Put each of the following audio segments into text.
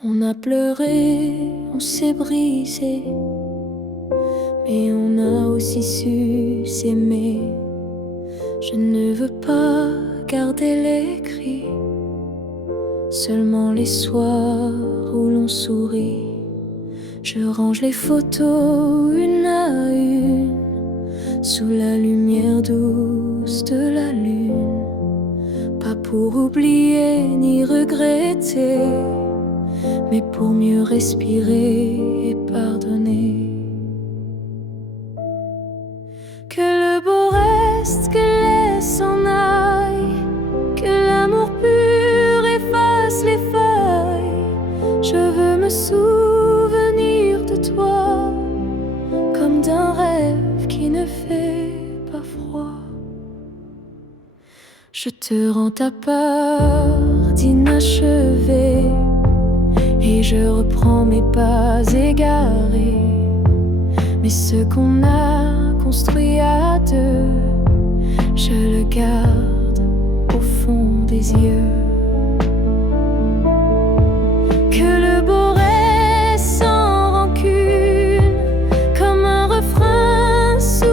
On a pleuré, on s'est brisé, mais on a aussi su s'aimer. Je ne veux pas garder les cris, seulement les soirs où l'on sourit. Je range les photos une à une, sous la lumière douce de la lune. Pas pour oublier ni regretter, mais pour mieux respirer et pardonner. Que le beau reste, que les s'en aille, que l'amour pur efface les feuilles. Je veux me souvenir de toi, comme d'un rêve qui ne fait pas froid. Je te rends ta part d'inachevé, et je reprends mes pas égarés. Mais ce qu'on a construit à deux, je le garde au fond des yeux. Que le beau reste sans rancune, comme un refrain sous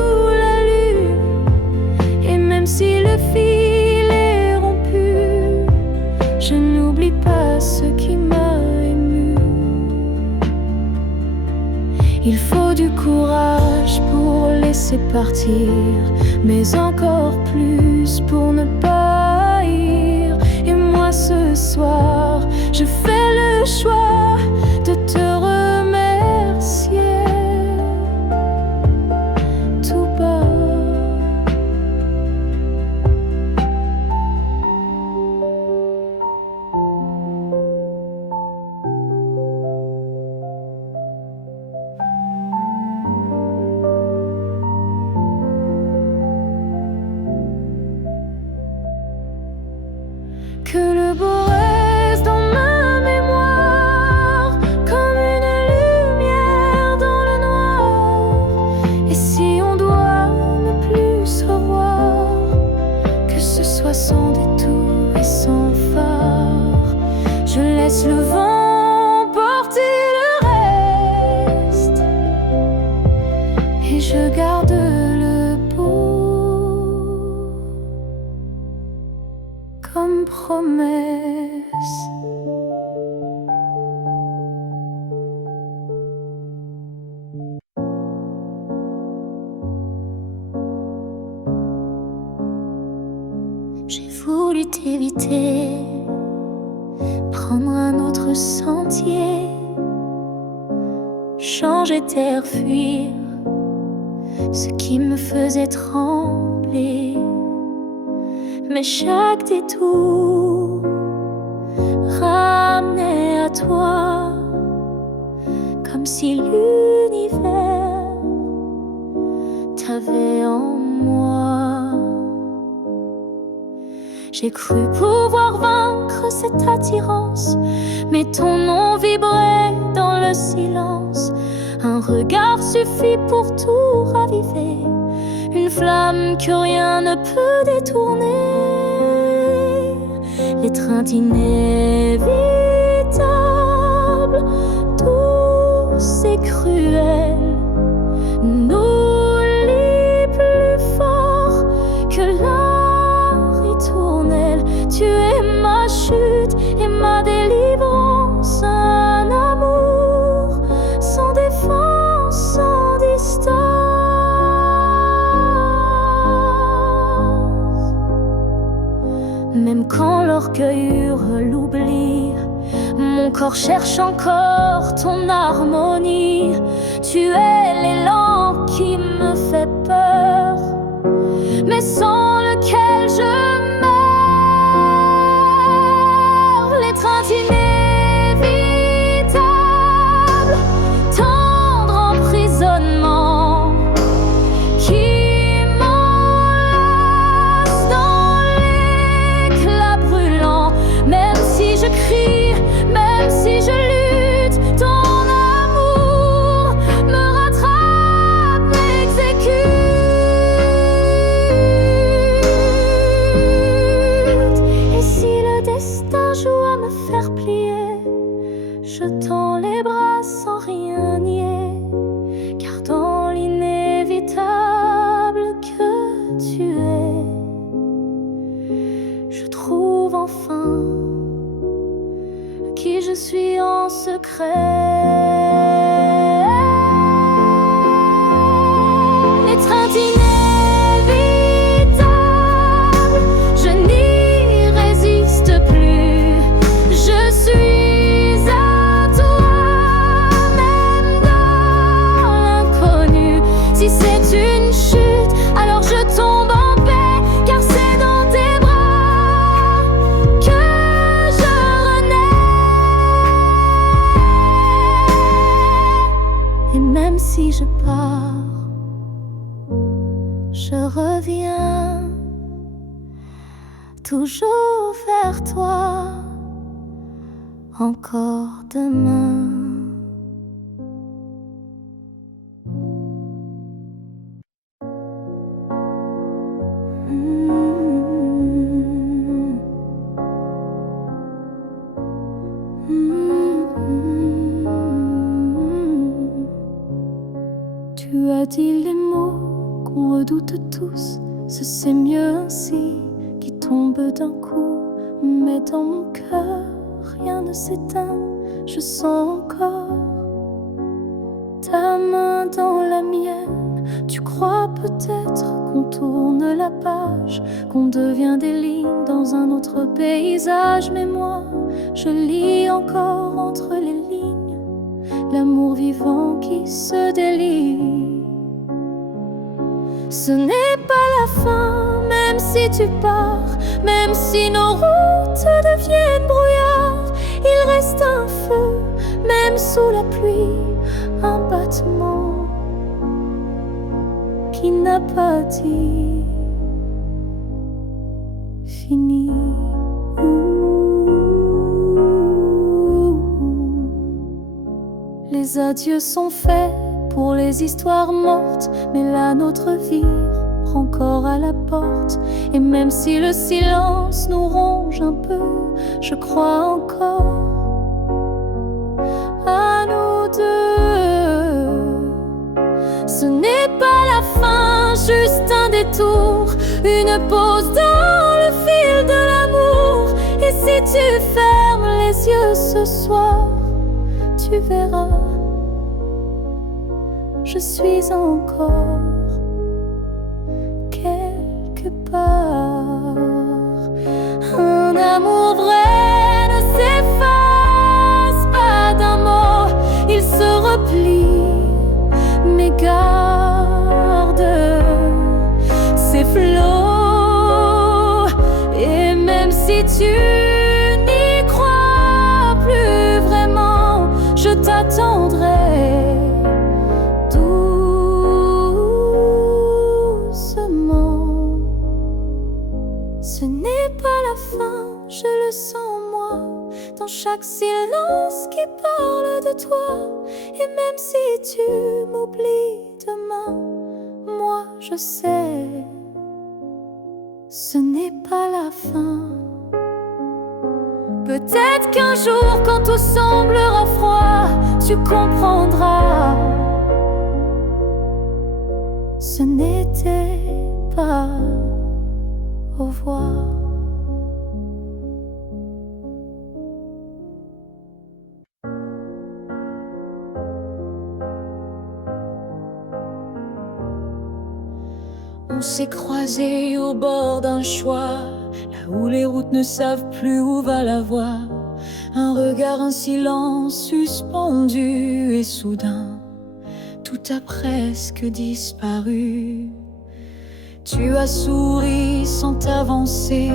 la lune. Et même si le fil est rompu, je n'oublie pas ce qui m'a ému. Il faut du courage pour laisser partir, mais encore plus pour ne pas haïr. Et moi ce soir, je fais le choix de te remercier tout bas. Que le beau reste dans ma mémoire, comme une lumière dans le noir. Et si on doit ne plus se revoir, que ce soit sans détour et sans phare. Je laisse le vent porter le reste, et je garde le beau comme promesse. J'ai voulu t'éviter, prendre un autre sentier, changer d'air, fuir ce qui me faisait trembler. Mais chaque détour ramenait à toi, comme si l'univers t'avait en moi. J'ai cru pouvoir vaincre cette attirance, mais ton nom vibrait dans le silence. Un regard suffit pour tout raviver, une flamme que rien ne peut détourner. L'étreinte inévitable, douce et cruelle, nous lie plus fort que la ritournelle. Tu es ma chute et ma délivrance, un amour sans défense, sans distance. Même quand l'orgueil hurle l'oubli, mon corps cherche encore ton harmonie. Tu es l'élan qui me fait peur, mais sans lequel je meurs. L'étreinte inévitable, tendre emprisonnement, qui m'enlace dans l'éclat brûlant. Même si je crie, même si je lutte, ton amour me rattrape, m'exécute. je tends les bras sans rien nier, car dans l'inévitable que tu es, je trouve enfin qui je suis en secret. L'étreinte inévitable, je n'y résiste plus. Je suis à toi, même dans l'inconnu. Si c'est une chute, alors je tombe en paix, car c'est dans tes bras que je renais. Et même si je pars, je reviens toujours vers toi, encore demain. Tu as dit les mots qu'on redoute tous, c'est mieux ainsi, qui tombe d'un coup. Mais dans mon cœur, rien ne s'éteint, je sens encore ta main dans la mienne. Tu crois peut-être qu'on tourne la page, qu'on devient des lignes dans un autre paysage. Mais moi, je lis encore entre les lignes l'amour vivant qui se délie. Ce n'est pas la fin, même si tu pars, même si nos routes deviennent brouillard. Il reste un feu, même sous la pluie, un battement qui n'a pas dit fini. Les adieux sont faits pour les histoires mortes, mais la nôtre vie prend corps à la porte. Et même si le silence nous ronge un peu, je crois encore à nous deux. Ce n'est pas la fin, juste un détour, une pause dans le fil de l'amour. Et si tu fermes les yeux ce soir, tu verras, je suis encore quelque part. Un amour vrai ne s'efface pas d'un mot, il se replie, mais garde ses flots. Et même si tu n'y crois plus vraiment, je t'attendrai doucement. Ce n'est pas la fin, je le sens en moi, dans chaque silence qui parle de toi. Et même si tu m'oublies demain, moi je sais, ce n'est pas la fin. Peut-être qu'un jour, quand tout semblera froid, tu comprendras, ce n'était pas au revoir. On s'est croisés au bord d'un choix, là où les routes ne savent plus où va la voie. Un regard, un silence suspendu, et soudain, tout a presque disparu. Tu as souri sans t'avancer,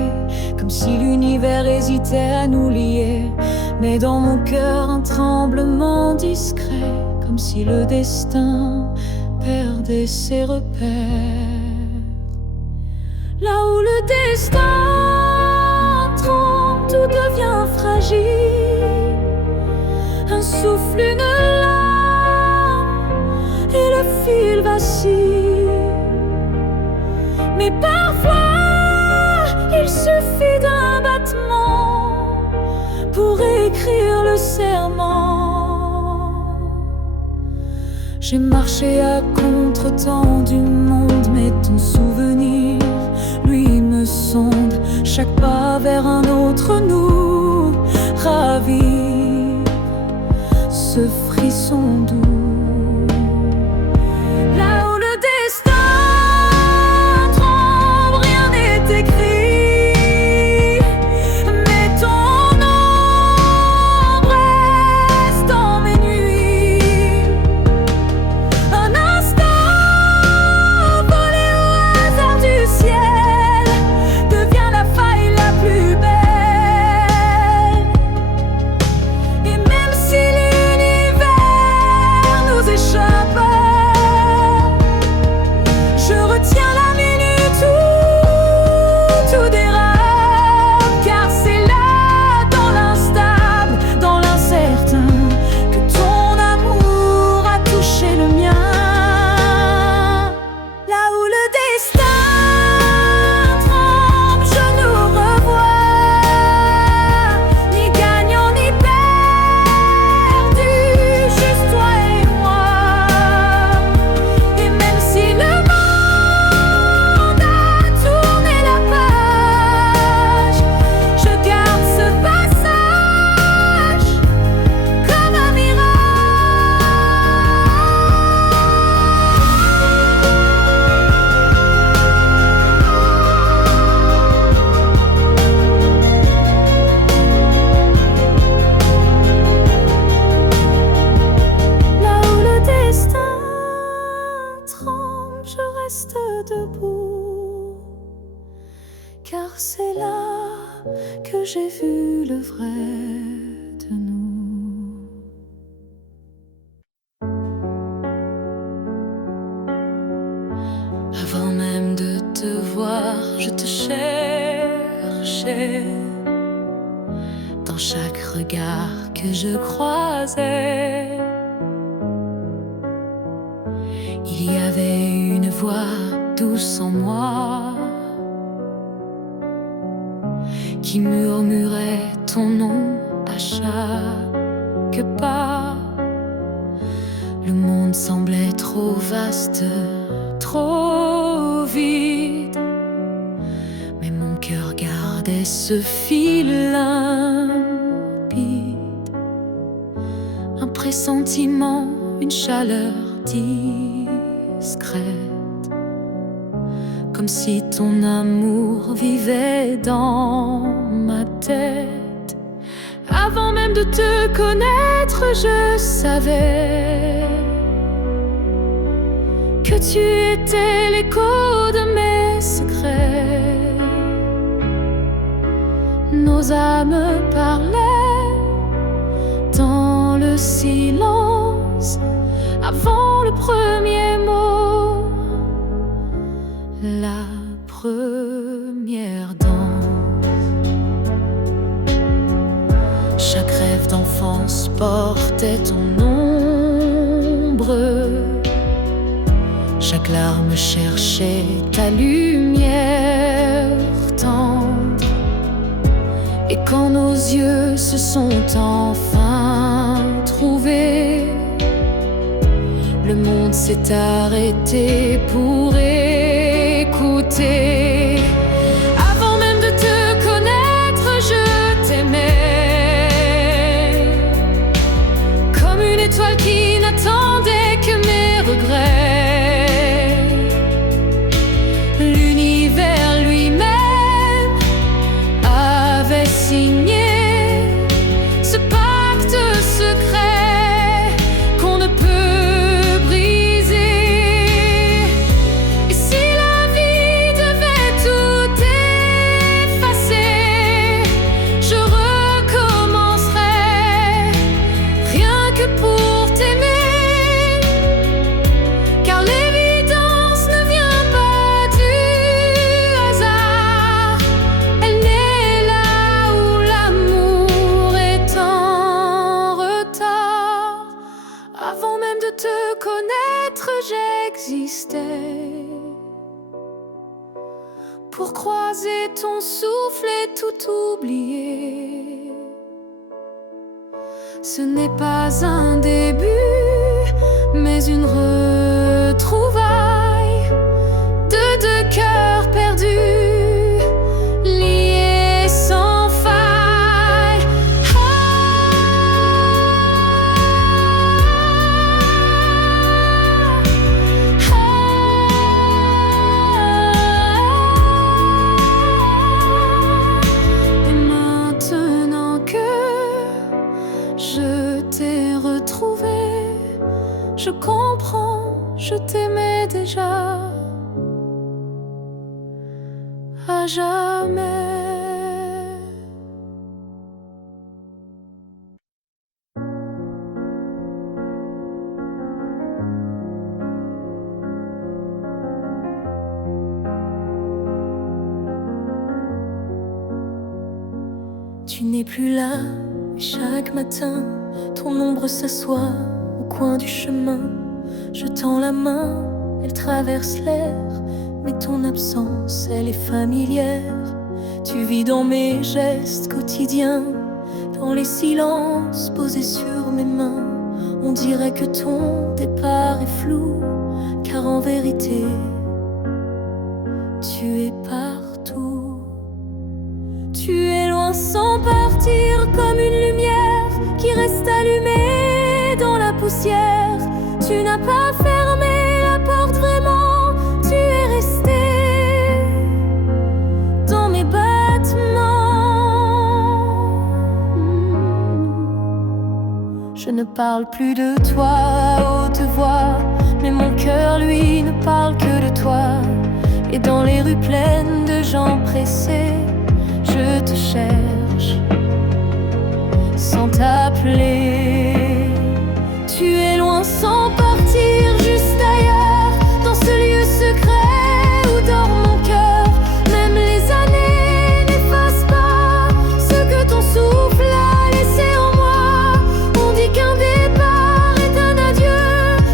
comme si l'univers hésitait à nous lier. Mais dans mon cœur, un tremblement discret, comme si le destin perdait ses repères. Là où le destin tremble, tout devient fragile. Un souffle, une larme, et le fil vacille. Mais parfois, il suffit d'un battement pour écrire le serment. J'ai marché à contre-temps du monde, mais ton souvenir, lui, me sonde. Chaque pas vers un autre nous ravive ce frisson doux. Là où le destin tremble, rien n'est écrit, mais ton ombre reste dans mes nuits. Un instant volé au hasard du ciel devient la faille la plus belle. Et même si l'univers nous échappe, je retiens la minute où tout dérape, car c'est là, dans l'instable, dans l'incertain, que ton amour a touché le mien. Là où le destin tremble, je nous revois, ni gagnant ni perdu, juste toi et moi. Et même si le monde a tourné la page, je garde ce passage comme un Là où le destin tremble, je reste debout, car c'est là que j'ai vu le vrai de nous. Avant même de te voir, je te cherchais. Dans chaque regard que je croisais, il y avait une voix douce en moi qui murmurait ton nom à chaque pas. Le monde semblait trop vaste, trop vide, mais mon cœur gardait ce fil limpide. Un pressentiment, une chaleur discrète, comme si ton amour vivait dans ma tête. Avant même de te connaître, je savais que tu étais l'écho de mes secrets. Nos âmes parlaient dans le silence avant le premier mot, la première danse. Chaque rêve d'enfance portait ton ombre, chaque larme cherchait ta lumière tendre. Et quand nos yeux se sont enfin trouvés, le monde s'est arrêté pour écouter. Avant même de te connaître, je t'aimais, comme une étoile qui n'attendait que mes regrets. L'univers lui-même avait signé ce pacte secret qu'on ne peut briser. Et si la vie devait tout effacer, je recommencerais, rien que pour t'aimer, car l'évidence ne vient pas du hasard. Elle naît là où l'amour est en retard. Avant même de te connaître, j'existais pour croiser ton souffle et tout oublier. Ce n'est pas un début, mais une retrouvaille de deux cœurs perdus, liés sans faille. Et maintenant que je t'ai retrouvé, je comprends, je t'aimais déjà à jamais. Tu n'es plus là, mais chaque matin, ton ombre s'assoit au coin du chemin. Je tends la main, elle traverse l'air, mais ton absence, elle est familière. Tu vis dans mes gestes quotidiens, dans les silences posés sur mes mains. On dirait que ton départ est flou, car en vérité, tu es partout. Tu es loin sans partir, comme une lumière qui reste allumée dans la poussière. Tu n'as pas fermé la porte vraiment, tu es resté dans mes battements. Je ne parle plus de toi à haute voix, mais mon cœur lui ne parle que de toi. Et dans les rues pleines de gens pressés, je te cherche sans t'appeler. Tu es loin sans partir, juste ailleurs, dans ce lieu secret où dort mon cœur. Même les années n'effacent pas ce que ton souffle a laissé en moi. On dit qu'un départ est un adieu,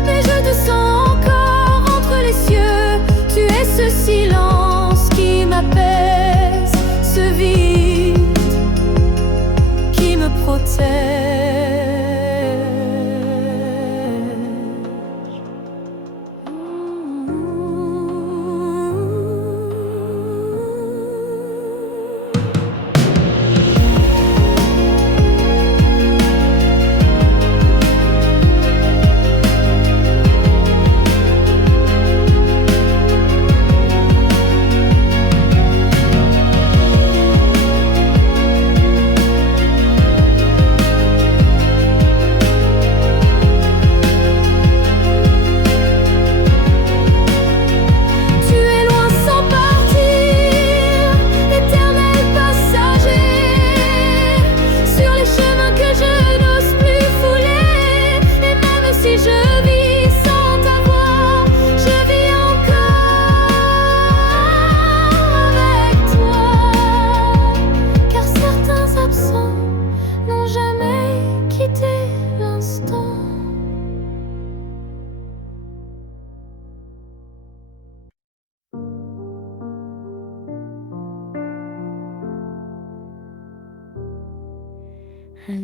mais je te sens encore entre les cieux. Tu es ce silence qui m'apaise, ce vide qui me protège.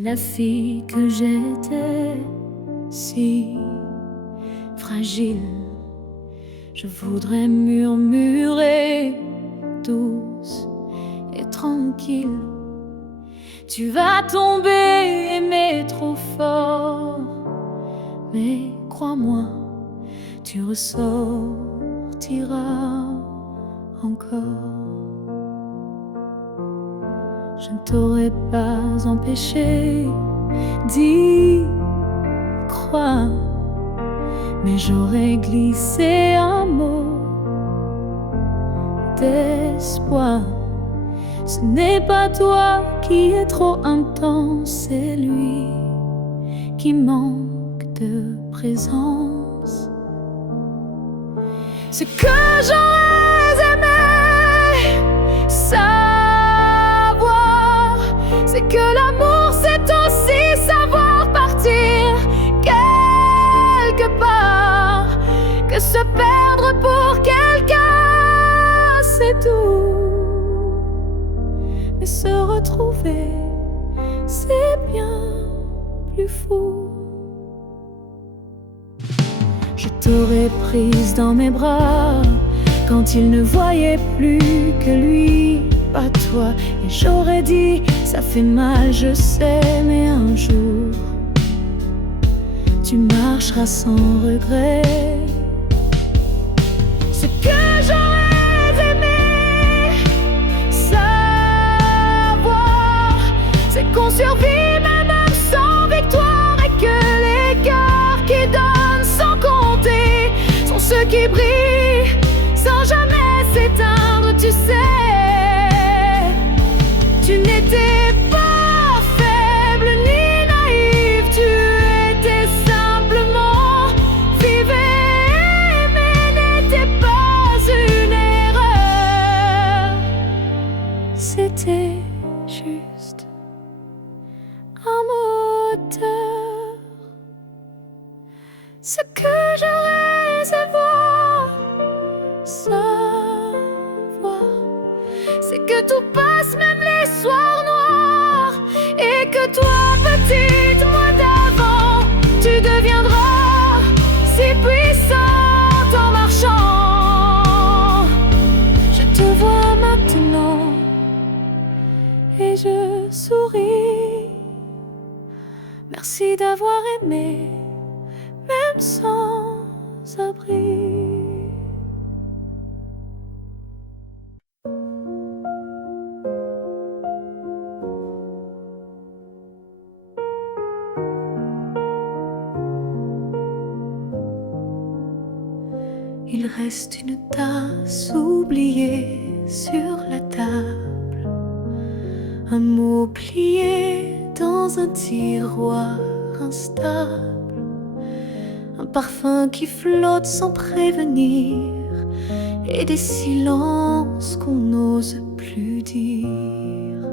La fille que j'étais, si fragile, je voudrais murmurer douce et tranquille. Tu vas tomber, aimer trop fort, mais crois-moi, tu ressortiras encore. Je ne t'aurais pas empêché d'y croire, mais j'aurais glissé un mot d'espoir. Ce n'est pas toi qui es trop intense, c'est lui qui manque de présence. Ce que j'aurais aimé savoir, c'est que l'amour c'est aussi savoir partir quelque part, que se perdre pour quelqu'un c'est doux, mais se retrouver c'est bien plus fou. Je t'aurais prise dans mes bras quand il ne voyait plus que lui, pas toi. Et j'aurais dit, ça fait mal, je sais, mais un jour tu marcheras sans regret. Ce que j'aurais aimé savoir, c'est qu'on survit même sans victoire, et que les cœurs qui donnent sans compter sont ceux qui brillent sans jamais s'éteindre. Tu sais, tu n'étais pas faible ni naïf, tu étais simplement vivait, mais n'était pas une erreur. C'était juste un moteur. Ce que j'aurais savoir, c'est que tout passe, même les soirs noirs, et que toi, petite moi d'avant, tu deviendras si puissante en marchant. Je te vois maintenant et je souris. Merci d'avoir aimé, même sans abri. Il reste une tasse oubliée sur la table, un mot plié dans un tiroir instable, un parfum qui flotte sans prévenir, et des silences qu'on n'ose plus dire.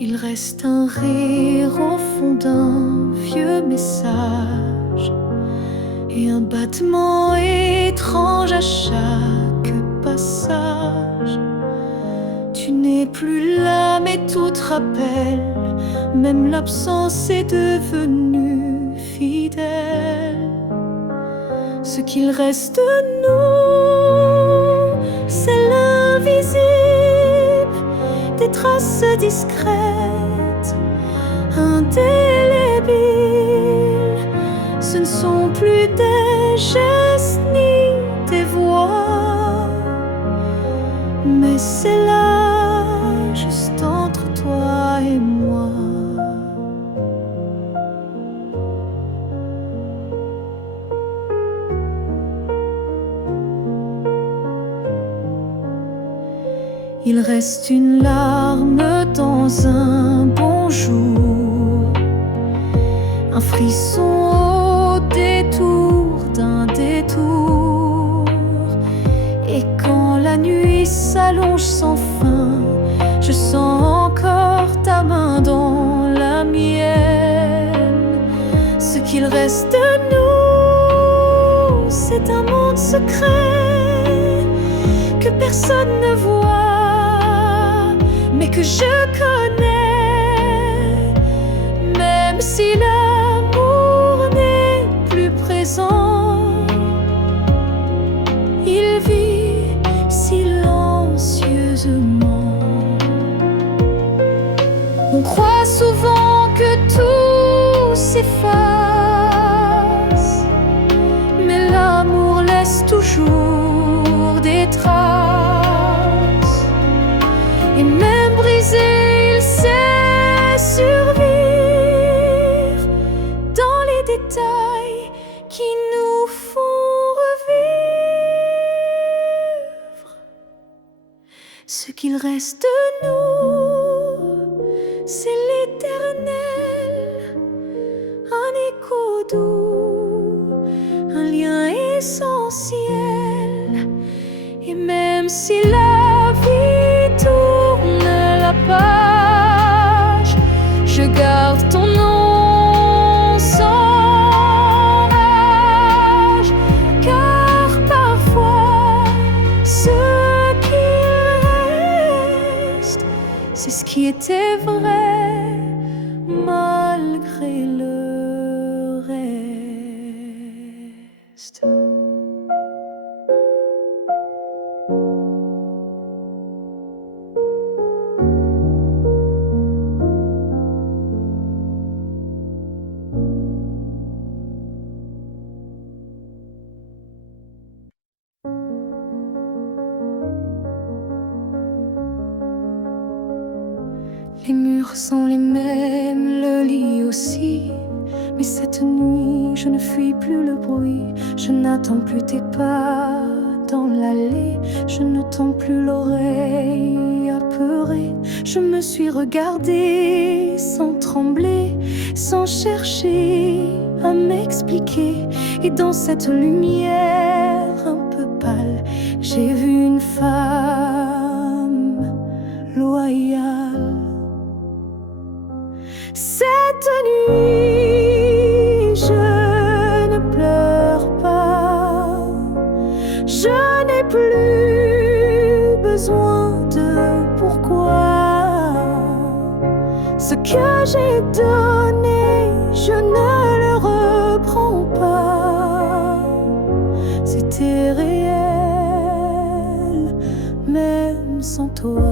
Il reste un rire au fond d'un vieux message, et un battement étrange à chaque passage. Tu n'es plus là, mais tout te rappelle, même l'absence est devenue fidèle. Ce qu'il reste de nous, c'est l'invisible, des traces discrètes, indélébiles. Ce ne sont plus des gestes ni des voix, mais c'est là, juste entre toi et moi. Il reste une larme dans un bonjour, un frisson au détour d'un détour. Et quand la nuit s'allonge sans fin, je sens encore ta main dans la mienne. Ce qu'il reste de nous, c'est un monde secret que personne ne voit, mais que je connais. Même si l'amour n'est plus présent, il vit silencieusement. On croit souvent que tout s'efface, mais l'amour laisse toujours des traces. Et même brisé, il sait survivre dans les détails qui nous font revivre. Ce qu'il reste de nous, c'est l'éternel, un écho doux, un lien essentiel. Et même si la vie tourne la page, je garde ton nom sans rage, car parfois ce qui reste, c'est ce qui était vrai malgré le rêve. Les murs sont les mêmes, le lit aussi. Mais cette nuit, je ne fuis plus le bruit. Je n'attends plus tes pas dans l'allée. Je ne tends plus l'oreille apeurée. Je me suis regardée sans trembler, sans chercher à m'expliquer. Et dans cette lumière un peu pâle, j'ai vu une femme loyale. Cette nuit, je ne pleure pas. Je n'ai plus besoin de pourquoi. Ce que j'ai donné, je ne le reprends pas. C'était réel, même sans toi.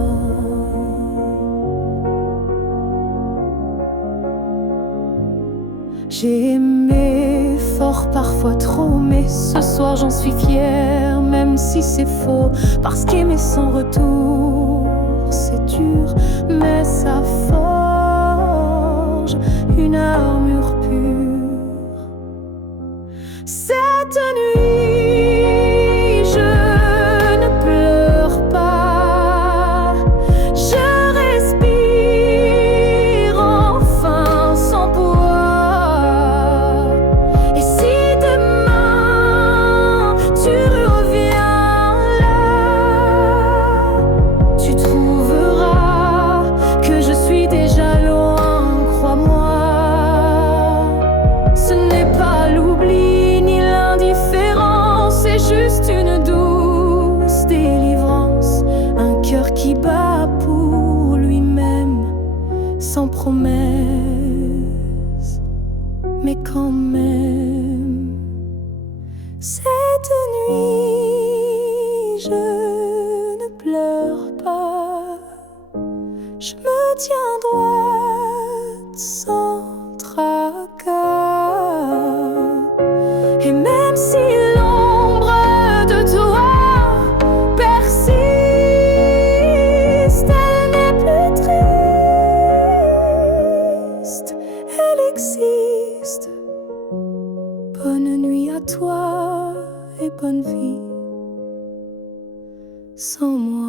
J'ai aimé fort, parfois trop, mais ce soir j'en suis fière, même si c'est faux. Parce qu'aimer sans retour, c'est dur, mais ça forge une armure pure. Cette nuit, je ne pleure pas. Je respire enfin sans poids. Qui bat pour lui-même, sans promesse, mais quand même. Cette nuit, je ne pleure pas. Je me tiens droite sans tracas. Et même si l'ombre de toi persiste, elle existe. Bonne nuit à toi et bonne vie sans moi.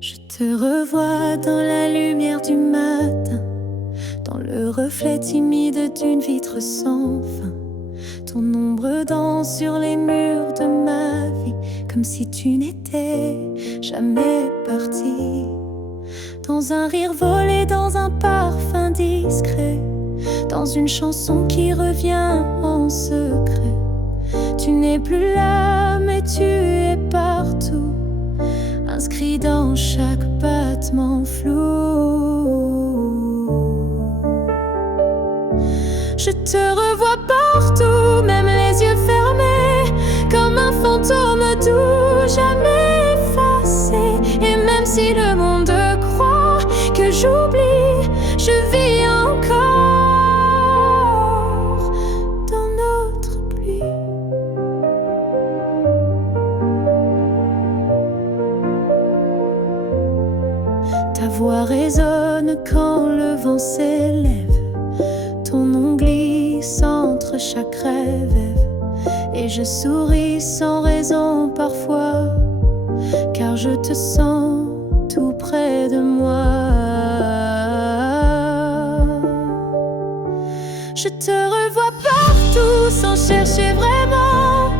Je te revois dans la lumière du matin, dans le reflet timide d'une vitre sans fin. Ton ombre danse sur les murs de ma vie, comme si tu n'étais jamais parti. Dans un rire volé, dans un parfum discret, dans une chanson qui revient en secret. Tu n'es plus là, mais tu es partout, inscrit dans chaque battement flou. Je te revois partout, même les yeux fermés, comme un fantôme doux, jamais effacé. Et même si le monde croit que j'oublie, je vis encore dans notre pluie. Ta voix résonne quand le vent s'élève, ton nom glisse entre chaque rêve. Et je souris sans raison parfois, car je te sens tout près de moi. Je te revois partout sans chercher vraiment,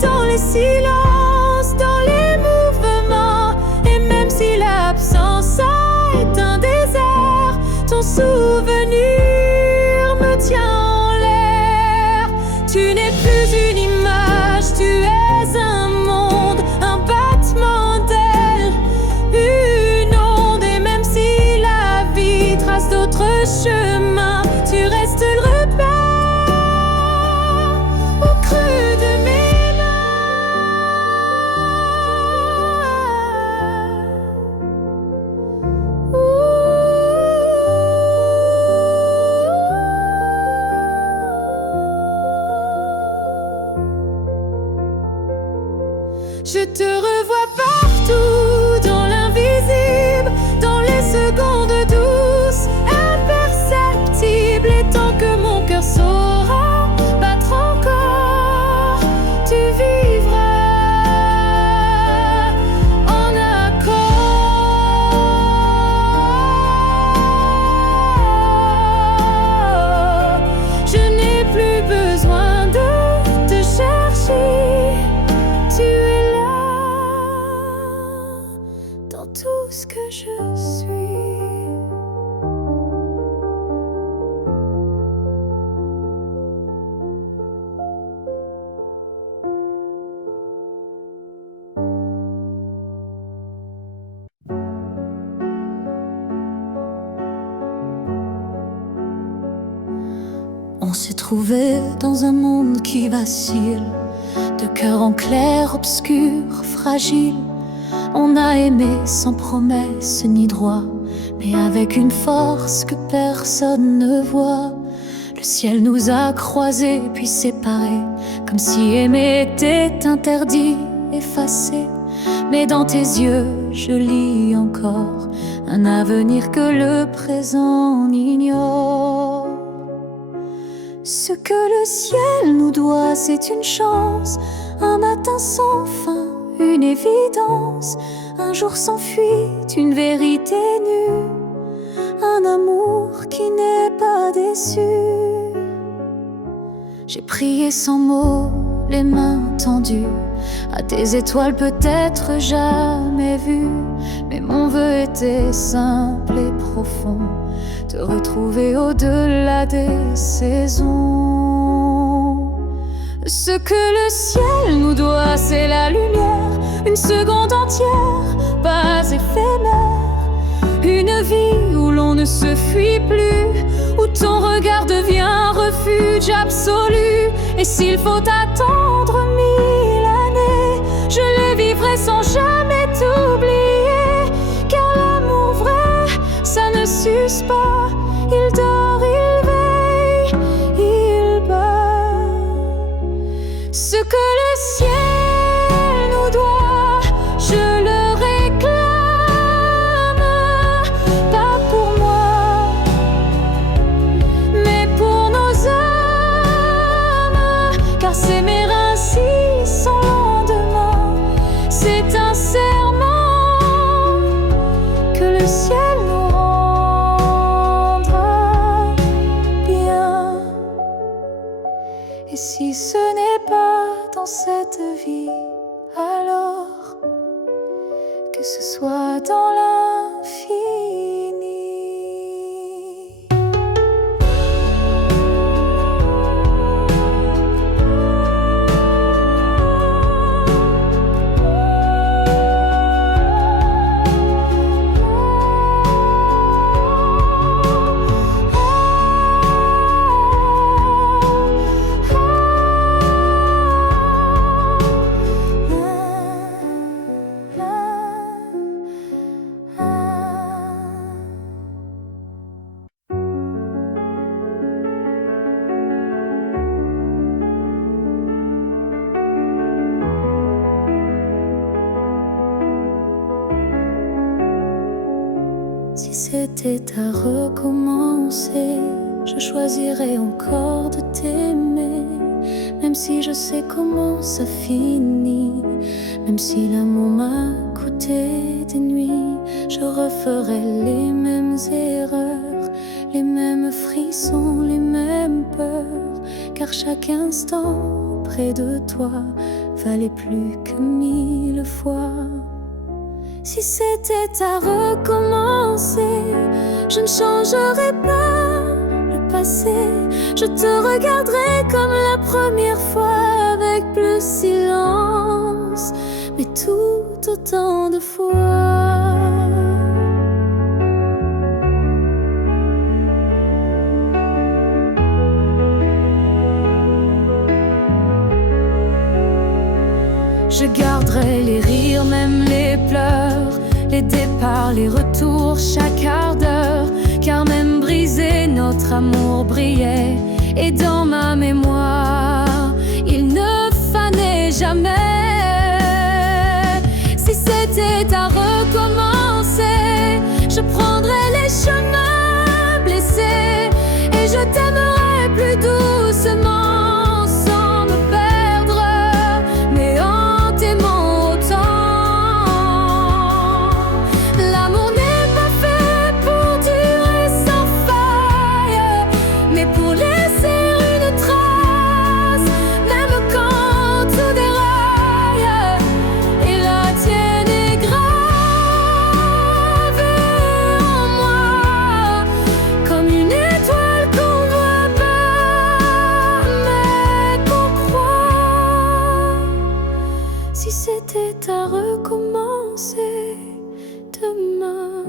dans les silences, dans les mouvements. Et même si l'absence est un désert, ton souvenir me tient en l'air. Tu n'es plus une image, tu es un monde, un battement d'aile, Je te revois partout, dans l'invisible, dans les secondes douces, imperceptibles. Et tant que mon cœur saura battre encore, tu vivras en accord. Je n'ai plus besoin de te chercher. Tu es là dans tout ce que je suis. On s'est trouvé dans un monde qui vacille, de cœur en clair, obscur, fragile. On a aimé sans promesse ni droit, mais avec une force que personne ne voit. Le ciel nous a croisés puis séparés, comme si aimer était interdit, effacé. Mais dans tes yeux, je lis encore un avenir que le présent ignore. Ce que le ciel nous doit, c'est une chance, un matin sans fin, une évidence, un jour sans fuite, une vérité nue, un amour qui n'est pas déçu. J'ai prié sans mots, les mains tendues à tes étoiles peut-être jamais vues, mais mon vœu était simple et profond, te retrouver au-delà des saisons. Ce que le ciel nous doit, c'est la lumière, une seconde entière, pas éphémère. Une vie où l'on ne se fuit plus, où ton regard devient refuge absolu. Et s'il faut attendre 1000 années, je les vivrai sans jamais t'oublier. Car l'amour vrai, ça ne s'use pas. Il dort, il veille, il bat. Ce que le ciel nous doit, je le réclame. Pas pour moi, mais pour nos âmes. Car s'aimer ainsi sans lendemain, c'est un serment que le ciel nous rendra bien. Et si ce n'est pas dans cette vie, alors que ce soit dans l'infini. Si c'était à recommencer, je choisirais encore de t'aimer. Même si je sais comment ça finit, même si l'amour m'a coûté des nuits, je referais les mêmes erreurs, les mêmes frissons, les mêmes peurs. Car chaque instant près de toi valait plus que 1000 fois. Si c'était à recommencer, je ne changerais pas le passé. Je te regarderais comme la première fois, avec plus silence, mais tout autant de fois. Je garderai les rires, même les pleurs, les départs, les retours, chaque quart d'heure. Car même brisé, notre amour brillait. Et dans ma mémoire, il ne fanait jamais. Si c'était à recommencer, je prendrais les chemins blessés et je t'aimerais plus doucement, sans me perdre, mais en t'aimant autant. L'amour n'est pas fait pour durer sans faille, mais pour laisser une trace, même quand tout déraille. Et la tienne est gravée en moi, comme une étoile qu'on ne voit pas, mais qu'on croit. Si c'était à recommencer demain,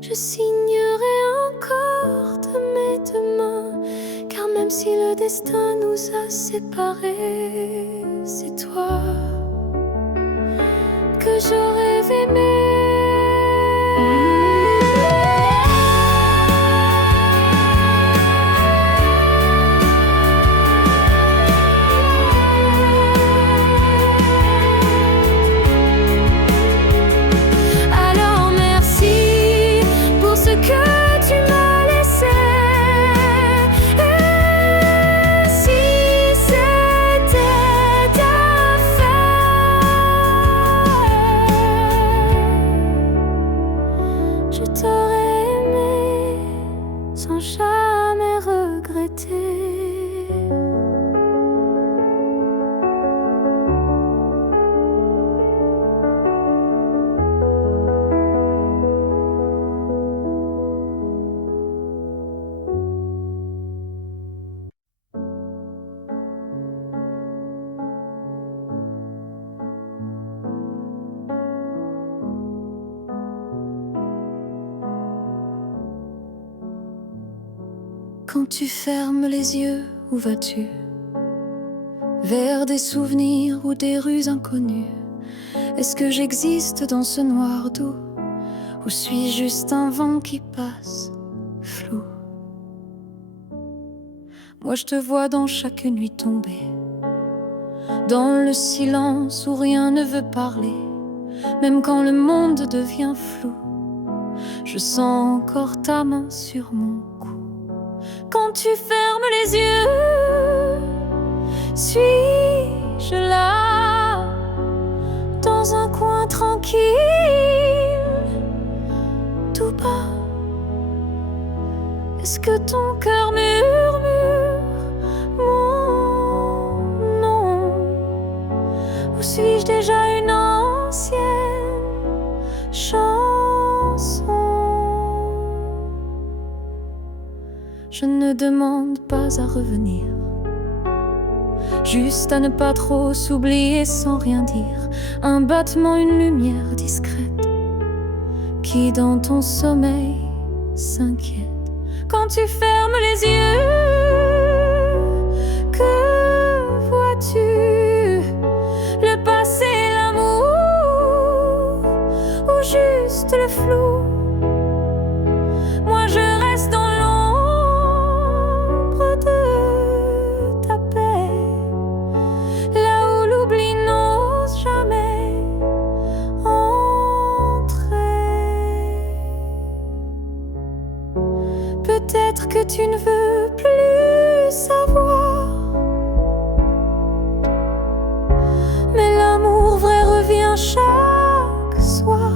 je signerais encore de mes deux mains, car même si le destin nous a séparés, c'est toi que j'aurais aimé. Alors merci pour ce que tu m'as laissé. Et si c'était à faire, je t'aurais aimé sans jamais regretter. Quand tu fermes les yeux, où vas-tu? Vers des souvenirs ou des rues inconnues? Est-ce que j'existe dans ce noir doux, ou suis-je juste un vent qui passe, flou? Moi je te vois dans chaque nuit tombée, dans le silence où rien ne veut parler. Même quand le monde devient flou, je sens encore ta main sur mon cou. Quand tu fermes les yeux, suis-je là, dans un coin tranquille, tout bas? Est-ce que ton cœur murmure mon nom, ou suis-je déjà une ancienne chanson? Je ne demande pas à revenir, juste à ne pas trop s'oublier sans rien dire. Un battement, une lumière discrète qui dans ton sommeil s'inquiète. Quand tu fermes les yeux, que vois-tu? Le passé, l'amour, ou juste le flou? Moi je reste dans l'ombre de ta paix, là où l'oubli n'ose jamais entrer. Peut-être que tu ne veux plus savoir, mais l'amour vrai revient chaque soir.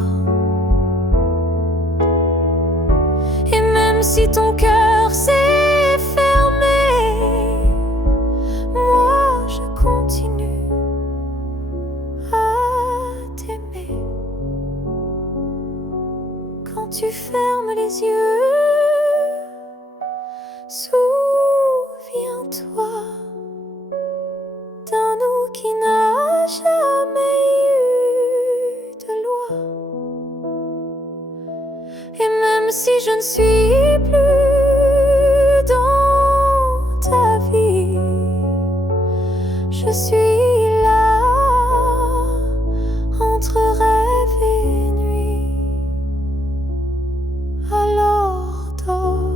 Et même si ton cœur s'est fermé, moi je continue à t'aimer. Quand tu fermes les yeux, souviens-toi d'un nous qui n'a jamais eu de loi. Et même si je ne suis plus dans ta vie, je suis là entre rêve et nuit. Alors dors,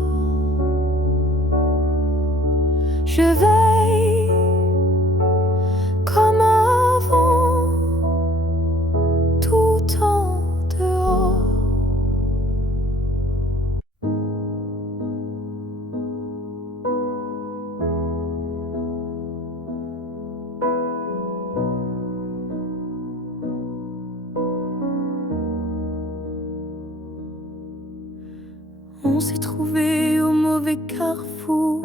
je veille comme avant, On s'est trouvé au mauvais carrefour,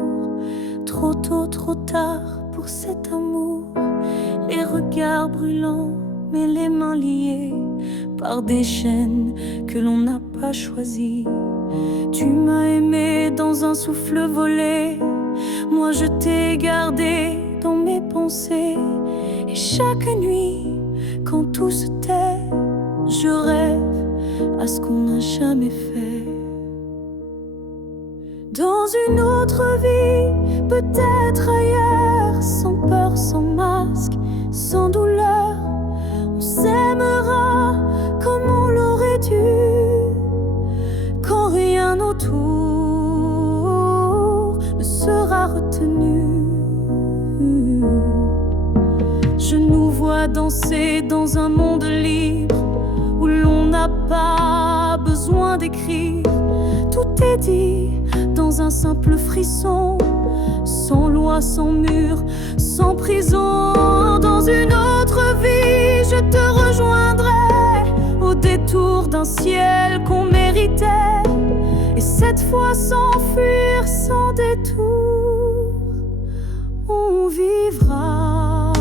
trop tôt, trop tard pour cet amour. Les regards brûlants, mais les mains liées par des chaînes que l'on n'a pas choisies. Tu m'as aimé dans un souffle volé, moi je t'ai gardé dans mes pensées. Et chaque nuit, quand tout se tait, je rêve à ce qu'on n'a jamais fait. Dans une autre vie, peut-être ailleurs, sans peur, sans masque, sans douleur, on s'aimera comme on l'aurait dû, quand rien autour ne sera retenu. Je nous vois danser dans un monde libre, où l'on n'a pas besoin d'écrire. Tout est dit dans un simple frisson, sans loi, sans mur, sans prison. Dans une autre vie, je te rejoindrai au détour d'un ciel qu'on méritait, et cette fois sans fuir, sans détour, on vivra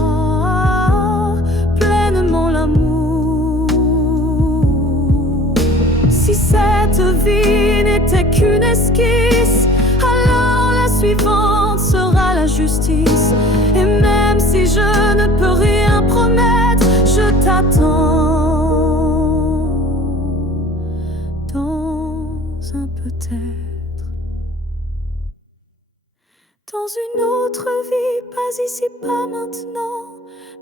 pleinement l'amour. Si cette vie n'était qu'une esquisse, alors la suivante sera la justice. Et même si je ne peux rien promettre, je t'attends dans un peut-être. Dans une autre vie, pas ici, pas maintenant,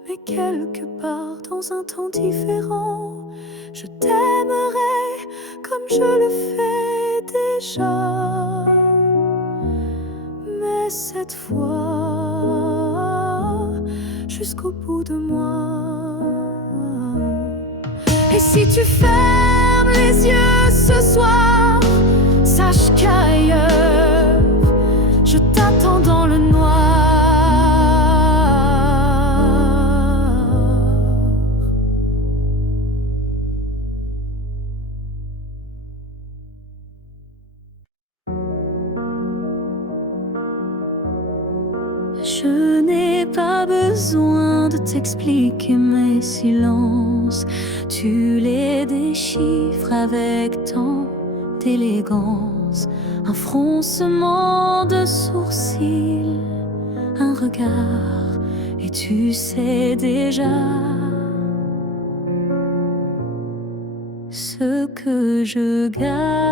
mais quelque part dans un temps différent, je t'aimerai comme je le fais déjà. Mais cette fois, jusqu'au bout de moi. Et si tu fermes les yeux ce soir, sache qu'ailleurs, je t'attends dans le noir. Je n'ai pas besoin de t'expliquer mes silences, tu les déchiffres avec tant d'élégance. Un froncement de sourcils, un regard, et tu sais déjà ce que je garde.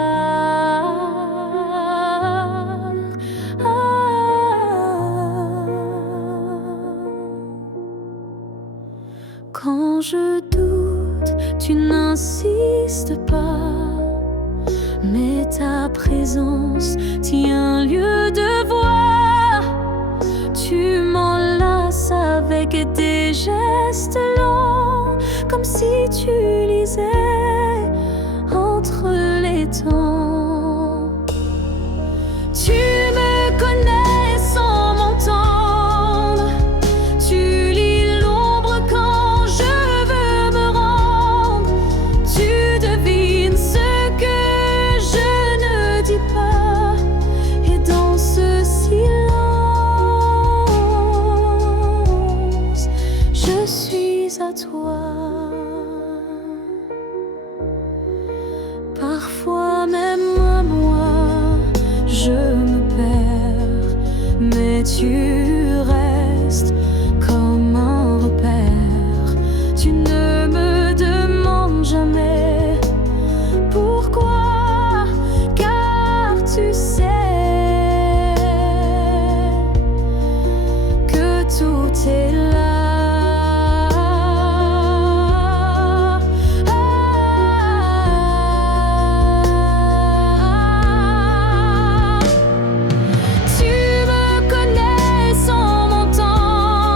Quand je doute, tu n'insistes pas, mais ta présence tient lieu de voix. Tu m'enlaces avec des gestes lents, comme si tu lisais entre les temps. Tu me connais sans m'entendre, tu lis l'ombre quand je veux me rendre. Tu devines ce que je ne dis pas, et dans ce silence, je suis à toi. Parfois même à moi, je me perds, mais tu restes comme un repère. Tu ne me demandes jamais pourquoi, car tu sais que tout est là. Tu me connais sans m'entendre,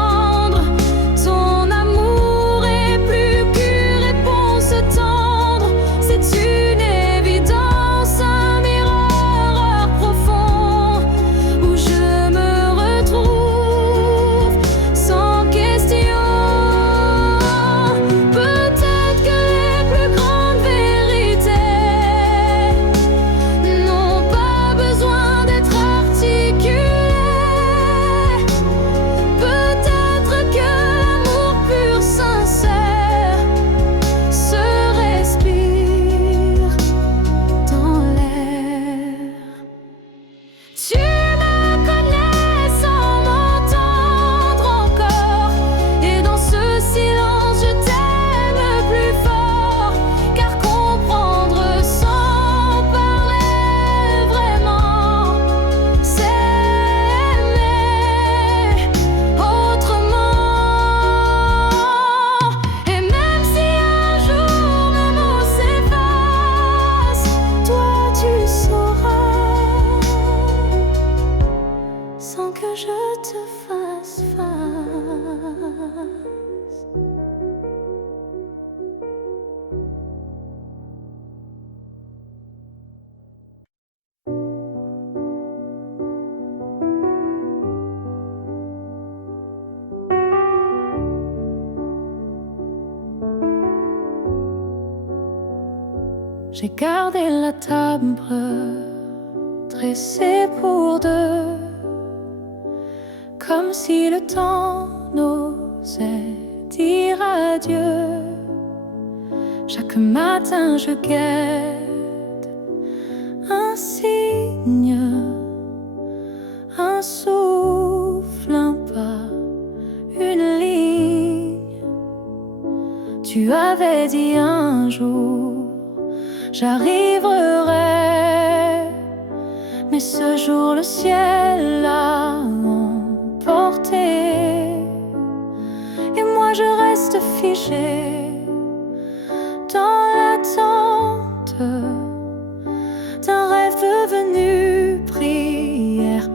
J'ai gardé la table dressée pour deux, comme si le temps n'osait dire adieu. Chaque matin je guette un signe, un souffle, un pas, une ligne. Tu avais dit un jour j'arriverai, mais ce jour le ciel l'a emporté, et moi je reste figée dans l'attente d'un rêve devenu prière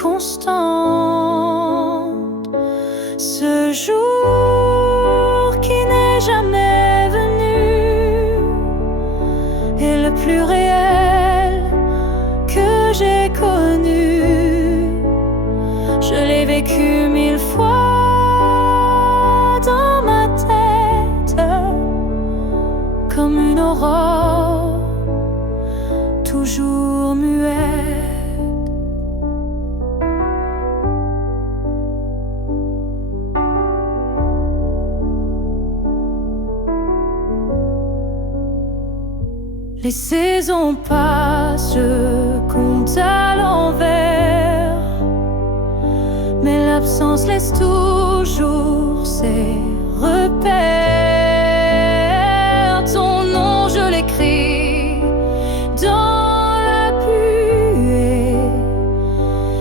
constante. Ce jour qui n'est jamais venu est le plus réel que j'ai connu. Je l'ai vécu 1000 fois dans ma tête, comme une aurore toujours muette. Les saisons passent, je compte à l'envers, mais l'absence laisse toujours ses repères. Ton nom je l'écris dans la buée,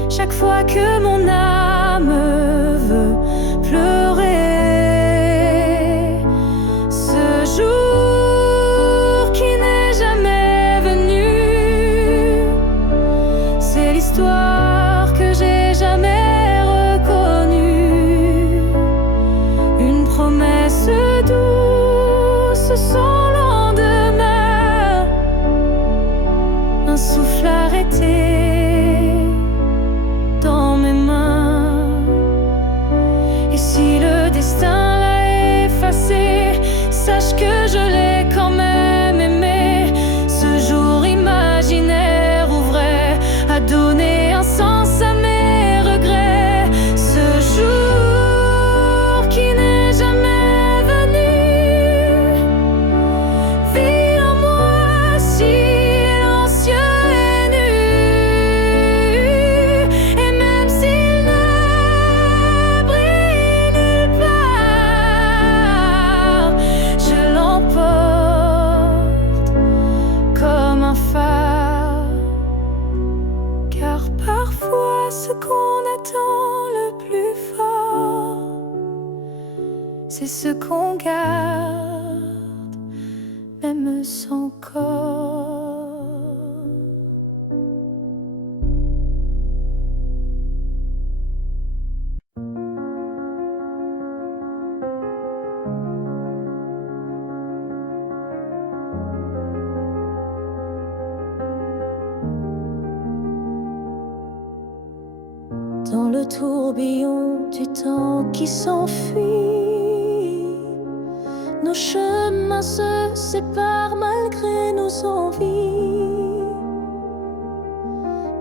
chaque fois que mon âme veut pleurer. Ce jour qui n'est jamais venu, c'est l'histoire que j'ai jamais reconnue. Une promesse douce sans lendemain, un souffle arrêté dans mes mains. Et si le destin l'a effacé, sache que je l'ai quand même aimé. Ce jour imaginaire ou vrai a donné un sens à mes regrets. Ce jour qui n'est jamais venu vit en moi silencieux et nu. Et même s'il ne brille nulle part, je l'emporte comme un phare. Car parfois ce qu'on attend le plus fort, c'est ce qu'on garde, même sans corps. Dans le tourbillon du temps qui s'enfuit, nos chemins se séparent malgré nos envies.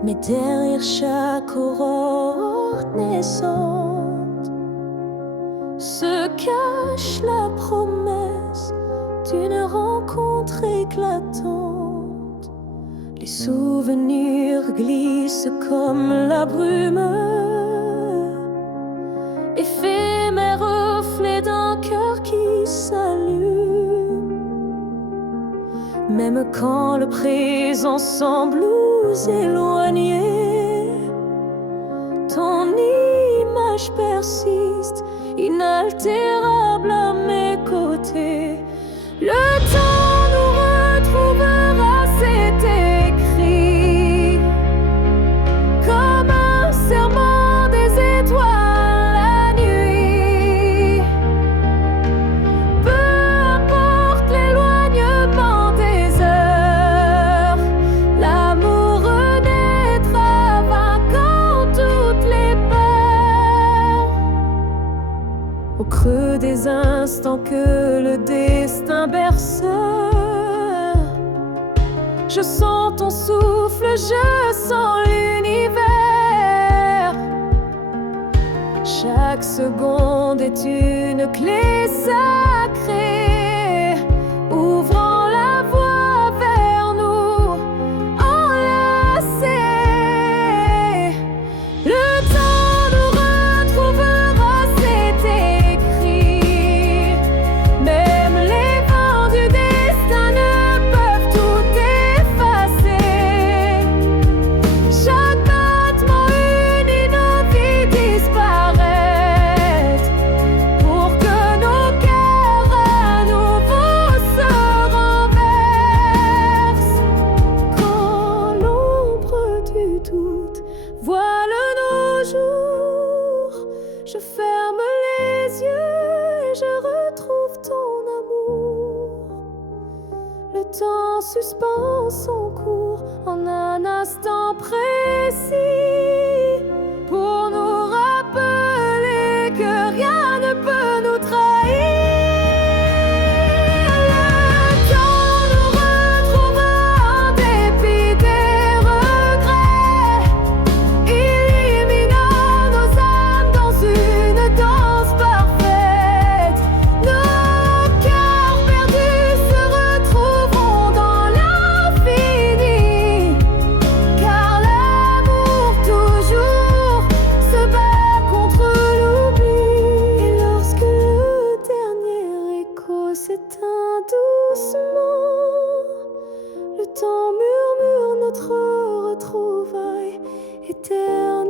Mais derrière chaque aurore naissante se cache la promesse d'une rencontre éclatante. Les souvenirs glissent comme la brume, éphémère reflet d'un cœur qui s'allume. Même quand le présent semble nous éloigner, ton image persiste, inaltérable à mes côtés. Le temps nous retrouvera, c'est écrit, comme un serment des étoiles la nuit. Peu importe l'éloignement des heures, l'amour renaîtra vainquant toutes les peurs. Au creux des instants que le destin berce, Je sens ton souffle, je sens l'univers. Chaque seconde est une clé sacrée, ouvrant la voie vers nous, enlacés. Le temps nous retrouvera, c'est écrit. Même les vents du destin ne peuvent tout effacer. Chaque battement unit nos vies disparaître, pour que nos cœurs à nouveau se renversent. Quand l'ombre du doute voile nos jours, je ferme les yeux et je retrouve ton amour. Le temps suspend son cours en un instant précis, pour nous rappeler que rien ne peut nous trahir. Le temps nous retrouvera en dépit des regrets, illuminant nos âmes dans une danse parfaite. Nos cœurs perdus se retrouveront dans l'infini, car l'amour toujours se bat contre l'oubli. Et lorsque le dernier écho s'éteint doucement, le temps murmure notre retrouvaille éternellement.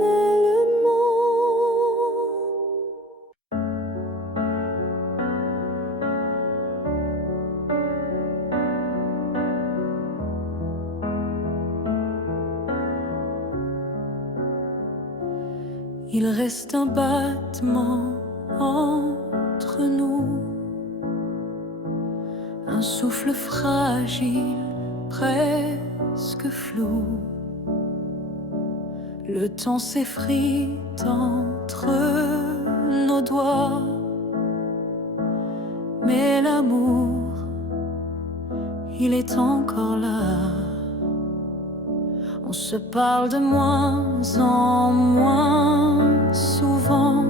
Il reste un battement entre nous, un souffle fragile, presque flou. Le temps s'effrite entre nos doigts, mais l'amour, il est encore là. On se parle de moins en moins souvent,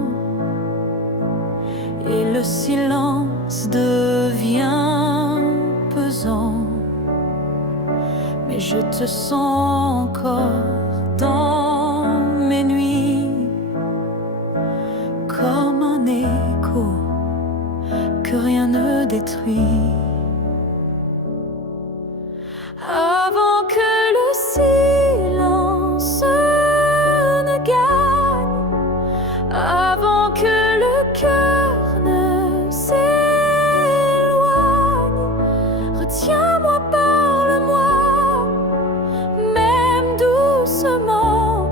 et le silence devient pesant. Mais je te sens encore dans mes nuits, comme un écho que rien ne détruit. Avant que le silence ne gagne, avant que le cœur ne s'éloigne, retiens-moi, parle-moi, même doucement.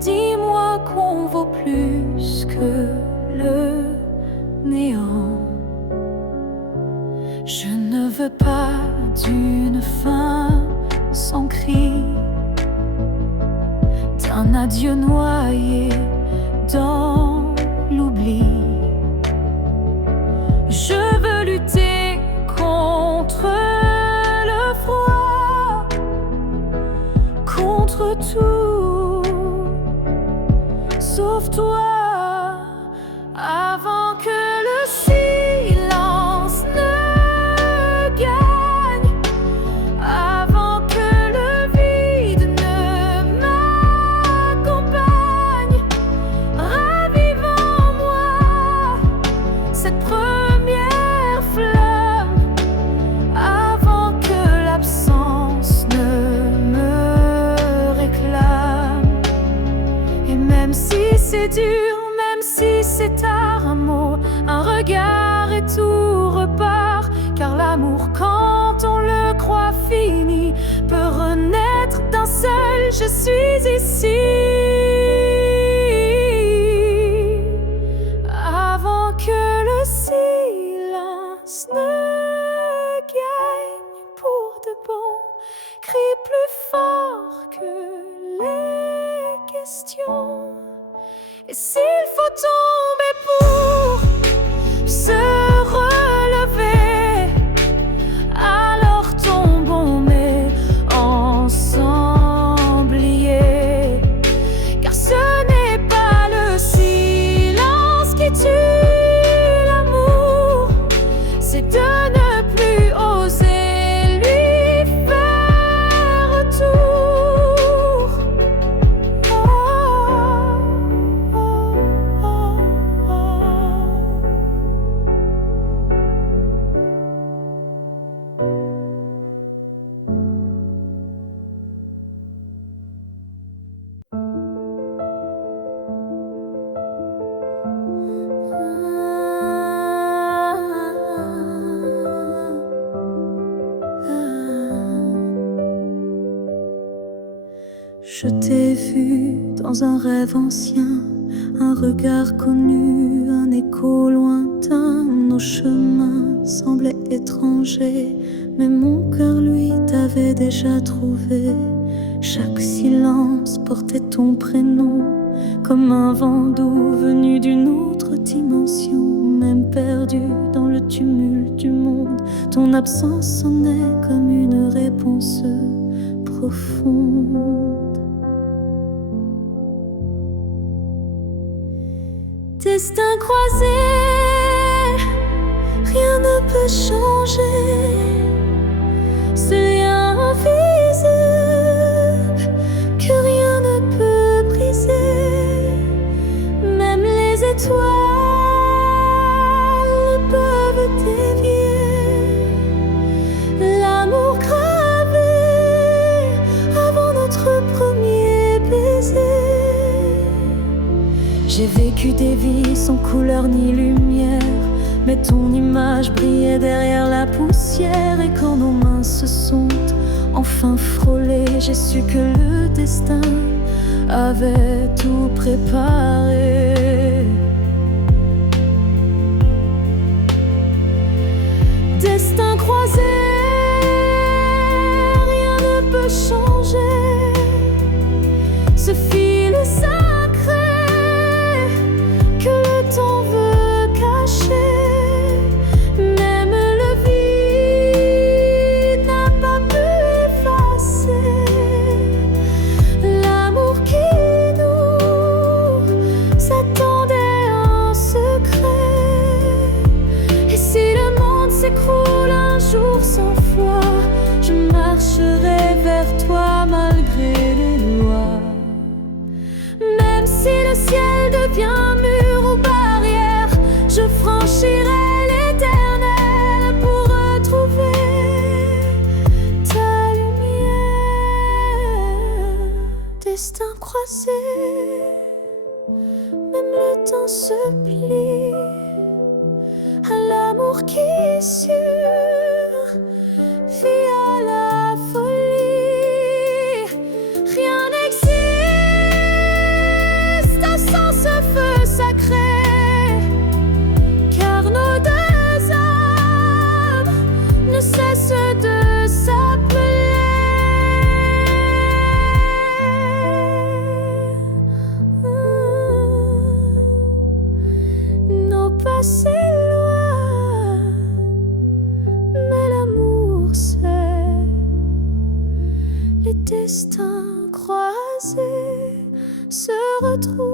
Dis-moi qu'on vaut plus que le néant. Je ne veux pas d'une fin sans cri, d'un adieu noyé dans l'oubli. Je veux lutter contre le froid, contre tout, sauf toi. Avant que le silence ne gagne, avant que le vide ne m'accompagne, ravive en moi cette première flamme, avant que l'absence ne me réclame. Et même si c'est dur, même si c'est tard, un mot, un regard et tout repart. Car l'amour, quand on le croit fini, peut renaître d'un seul je suis ici. Avant que le silence ne gagne pour de bon, crie plus fort que les questions. Et s'il faut tomber pour se relever, alors tombons, mais Je t'ai vu dans un rêve ancien, un regard connu, un écho lointain. Nos chemins semblaient étrangers, mais mon cœur, lui, t'avait déjà trouvé. Chaque silence portait ton prénom, comme un vent doux venu d'une autre dimension. Même perdu dans le tumulte du monde, ton absence sonnait comme une réponse profonde. Destin croisé, rien ne peut changer. Ce lien invisible que rien ne peut briser. Même les étoiles ne peuvent dévier l'amour gravé avant notre premier baiser. J'ai vécu des vies sans couleur ni lumière, mais ton image brillait derrière la poussière. Et quand nos mains se sont enfin frôlées, j'ai su que le destin avait tout préparé. Destin croisé, rien ne peut changer. Ce fil sacré que le temps veut cacher. Même le vide n'a pas pu effacer l'amour qui nous attendait en secret. Et si le monde s'écroule un jour sans foi, je marcherai vers toi malgré les lois. Même si le ciel devient mur ou barrière, je franchirai l'éternel pour retrouver ta lumière. Destin croisé, même le temps se plie à l'amour qui survit à la folie. Rien n'existe sans ce feu sacré, car nos deux âmes ne cessent de s'appeler. Nos passés loin, mais l'amour c'est les destins croisés se retrouvent.